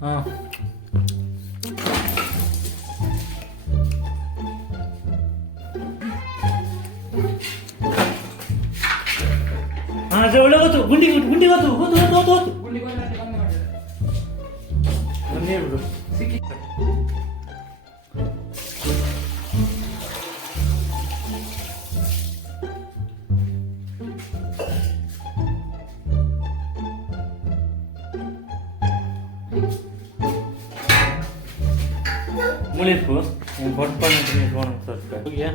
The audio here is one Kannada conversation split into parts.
ಹಾಂ ಹಾಂ ಅದೇ ಒಳ್ಳೆ ಗೊತ್ತು ಗುಂಡಿ ಗುಂಡಿ ಗೊತ್ತು ಗೊತ್ತು ಗೊತ್ತು ಗೊತ್ತು ಗೊತ್ತು ಒಂದೇ ಬಿಡು ಸಿಕ್ಕಿ ಮುಳಿಪು ಕೊಟ್ಕೊಂಡು ಫೋನ್ ಸ್ವಲ್ಪ ಹೋಗಿಯಾ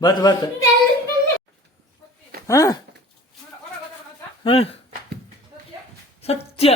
ಬಾತ್ ಬಾತ್ ಹಾ ಹಾ ಸತ್ಯ